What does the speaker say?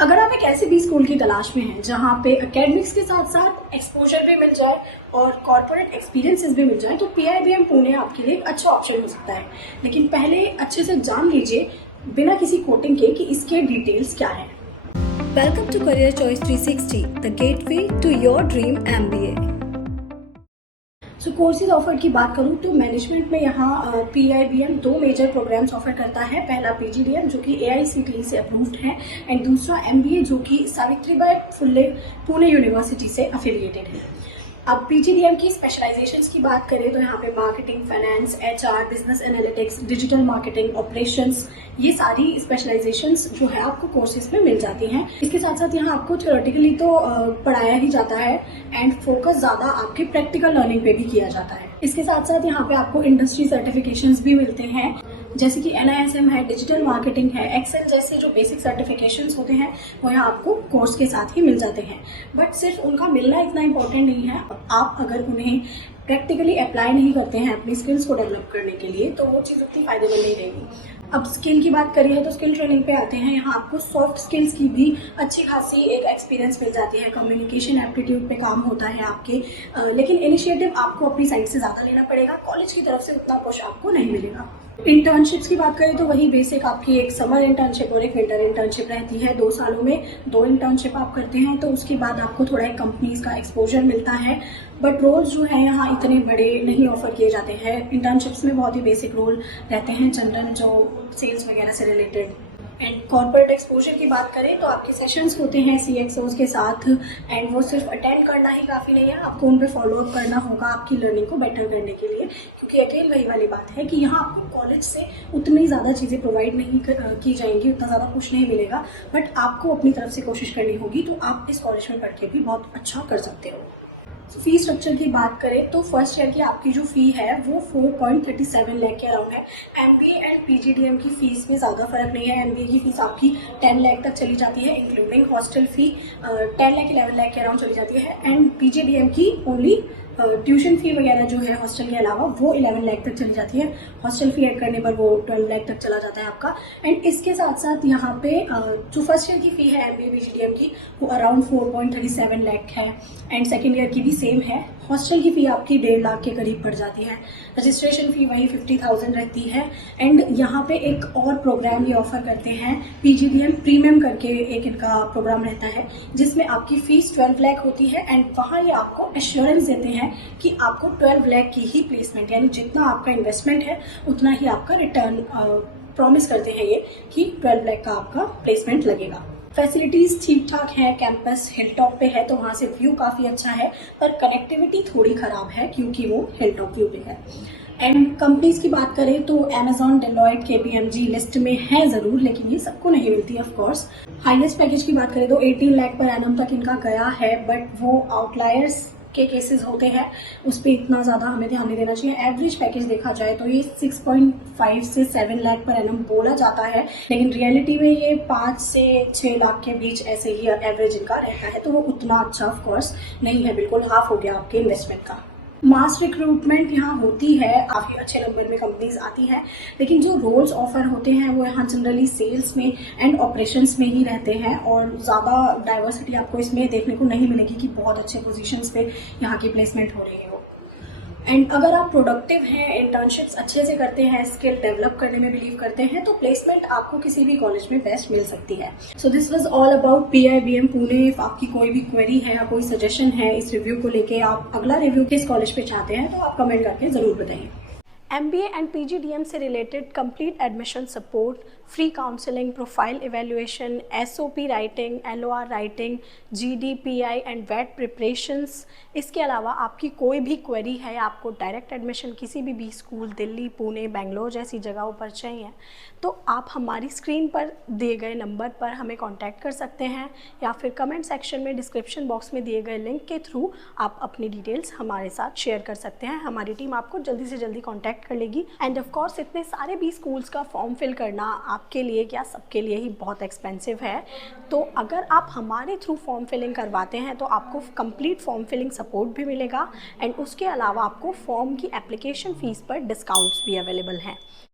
अगर आप एक ऐसे भी स्कूल की तलाश में हैं जहां पे एकेडमिक्स के साथ साथ एक्सपोजर भी मिल जाए और कॉर्पोरेट एक्सपीरियंसेस भी मिल जाए तो पीआईबीएम पुणे आपके लिए एक अच्छा ऑप्शन हो सकता है। लेकिन पहले अच्छे से जान लीजिए बिना किसी कोटिंग के कि इसके डिटेल्स क्या हैं। Welcome to Career Choice 360, the gateway to your dream MBA. Courses offer की बात करूँ तो मैनेजमेंट में यहाँ पीआईबीएम दो मेजर प्रोग्राम्स ऑफर करता है। पहला पीजीडीएम जो कि एआईसीटीई से अप्रूव्ड है एंड दूसरा एमबीए जो कि सावित्रीबाई फुले पुणे यूनिवर्सिटी से अफिलिएटेड है। अब पीजीडीएम की स्पेशलाइजेशंस की बात करें तो यहाँ पे marketing, finance, HR, business analytics, digital marketing, operations, ये सारी स्पेशलाइजेशंस जो है आपको कोर्सेज में मिल जाती हैं। इसके साथ साथ यहाँ आपको थ्योरेटिकली तो पढ़ाया ही जाता है एंड फोकस ज़्यादा आपके प्रैक्टिकल लर्निंग पे भी किया जाता है। इसके साथ साथ यहाँ पे आपको इंडस्ट्री सर्टिफिकेशंस भी मिलते हैं जैसे कि एनआईएसएम है, डिजिटल मार्केटिंग है, एक्सेल जैसे जो बेसिक सर्टिफिकेशंस होते हैं वो यहाँ आपको कोर्स के साथ ही मिल जाते हैं। बट सिर्फ उनका मिलना इतना इम्पोर्टेंट नहीं है, आप अगर उन्हें प्रैक्टिकली अप्लाई नहीं करते हैं अपनी स्किल्स को डेवलप करने के लिए तो वो चीज़ उतनी फायदेमंद नहीं रहेगी। अब स्किल की बात करिए तो स्किल ट्रेनिंग पे आते हैं। यहाँ आपको सॉफ्ट स्किल्स की भी अच्छी खासी एक एक्सपीरियंस मिल जाती है। कम्युनिकेशन एप्टीट्यूड पे काम होता है आपके, लेकिन इनिशिएटिव आपको अपनी साइड से ज़्यादा लेना पड़ेगा। कॉलेज की तरफ से उतना पुश आपको नहीं मिलेगा। इंटर्नशिप्स की बात करें तो वही बेसिक आपकी एक समर इंटर्नशिप और एक विंटर इंटर्नशिप रहती है। 2 सालों में 2 इंटर्नशिप आप करते हैं तो उसके बाद आपको थोड़ा एक कंपनीज का एक्सपोजर मिलता है। बट रोल्स जो है यहाँ इतने बड़े नहीं ऑफर किए जाते हैं। इंटर्नशिप्स में बहुत ही बेसिक रोल रहते हैं जनरल, जो सेल्स वगैरह से रिलेटेड। एंड कॉर्पोरेट एक्सपोजर की बात करें तो आपके सेशंस होते हैं सीएक्सओज के साथ एंड वो सिर्फ अटेंड करना ही काफ़ी नहीं है, आपको उन पर फॉलो अप करना होगा आपकी लर्निंग को बेटर करने के लिए। क्योंकि अगेन वही वाली बात है कि यहाँ आपको कॉलेज से उतनी ज़्यादा चीज़ें प्रोवाइड नहीं की जाएंगी, उतना ज़्यादा कुछ नहीं मिलेगा। बट आपको अपनी तरफ से कोशिश करनी होगी तो आप इस कॉलेज में पढ़ के भी बहुत अच्छा कर सकते हो। फी स्ट्रक्चर की बात करें तो फर्स्ट ईयर की आपकी जो फी है वो 4.37 लाख के अराउंड है। एमबीए एंड पीजीडीएम की फीस में ज़्यादा फर्क नहीं है। एमबीए की फीस आपकी 10 लाख तक चली जाती है including hostel fee, 10 lakh 11 lakh के अराउंड चली जाती है। एंड पीजीडीएम की ओनली ट्यूशन फी वगैरह जो है हॉस्टल के अलावा वो 11 लाख तक चली जाती है। हॉस्टल फी ऐड करने पर वो 12 लाख तक चला जाता है आपका। एंड इसके साथ साथ यहाँ पे जो फर्स्ट ईयर की फी है एमबीए पीजीडीएम की वो अराउंड 4.37 लाख है एंड सेकेंड ईयर की भी सेम है। हॉस्टल की फी आपकी 1.5 लाख के करीब पड़ जाती है। रजिस्ट्रेशन फी वही 50,000 रहती है। एंड यहाँ पे एक और प्रोग्राम ये ऑफर करते हैं, पीजीडीएम प्रीमियम करके एक इनका प्रोग्राम रहता है जिसमें आपकी फीस 12 लाख होती है एंड वहाँ ये आपको एश्योरेंस देते हैं कि आपको 12 लाख की ही प्लेसमेंट, यानी जितना आपका इन्वेस्टमेंट है उतना ही आपका रिटर्न प्रॉमिस करते हैं ये कि 12 लाख का आपका प्लेसमेंट लगेगा। फैसिलिटीज ठीक ठाक है, कैंपस हिल टॉप पे है तो वहाँ से व्यू काफ़ी अच्छा है, पर कनेक्टिविटी थोड़ी ख़राब है क्योंकि वो हिल टॉप व्यू पे है। एंड कंपनीज की बात करें तो अमेजॉन, डेलॉयट, केपीएमजी लिस्ट में है ज़रूर, लेकिन ये सबको नहीं मिलती ऑफ कोर्स। हाईएस्ट पैकेज की बात करें तो 18 लाख पर एनम तक इनका गया है, बट वो आउटलायर्स के केसेस होते हैं, उस पर इतना ज़्यादा हमें ध्यान नहीं देना चाहिए। एवरेज पैकेज देखा जाए तो ये 6.5 से 7 लाख पर एनम बोला जाता है, लेकिन रियलिटी में ये 5 से 6 लाख के बीच ऐसे ही एवरेज इनका रहता है। तो वो उतना अच्छा ऑफ कोर्स नहीं है, बिल्कुल हाफ हो गया आपके इन्वेस्टमेंट का। मास रिक्रूटमेंट यहाँ होती है, काफ़ी अच्छे नंबर में कंपनीज आती हैं, लेकिन जो रोल्स ऑफर होते हैं वो यहाँ जनरली सेल्स में एंड ऑपरेशंस में ही रहते हैं और ज़्यादा डाइवर्सिटी आपको इसमें देखने को नहीं मिलेगी कि बहुत अच्छे पोजीशंस पे यहाँ की प्लेसमेंट हो रही है। एंड अगर आप प्रोडक्टिव हैं, इंटर्नशिप्स अच्छे से करते हैं, स्किल डेवलप करने में बिलीव करते हैं तो प्लेसमेंट आपको किसी भी कॉलेज में बेस्ट मिल सकती है। So this was all about PIBM Pune. If आपकी कोई भी क्वेरी है या कोई सजेशन है इस रिव्यू को लेके, आप अगला रिव्यू किस कॉलेज पे चाहते हैं तो आप कमेंट करके ज़रूर बताइए। MBA एंड PGDM से related complete admission support, free counselling, profile evaluation, SOP writing, LOR writing, GDPI and वेट प्रिपरेशंस। इसके अलावा आपकी कोई भी क्वेरी है, आपको डायरेक्ट एडमिशन किसी भी स्कूल दिल्ली, पुणे, बेंगलोर जैसी जगहों पर चाहिए तो आप हमारी स्क्रीन पर दिए गए नंबर पर हमें कांटेक्ट कर सकते हैं या फिर कमेंट सेक्शन में डिस्क्रिप्शन बॉक्स में दिए गए लिंक के थ्रू आप अपनी डिटेल्स हमारे साथ शेयर कर सकते हैं। हमारी टीम आपको जल्दी से जल्दी कांटेक्ट कर लेगी। एंड ऑफ कोर्स इतने सारे भी स्कूल्स का फॉर्म फिल करना आपके लिए क्या सबके लिए ही बहुत एक्सपेंसिव है, तो अगर आप हमारे थ्रू फॉर्म फिलिंग करवाते हैं तो आपको कंप्लीट फॉर्म फिलिंग सपोर्ट भी मिलेगा एंड उसके अलावा आपको फॉर्म की एप्लीकेशन फ़ीस पर डिस्काउंट्स भी अवेलेबल हैं।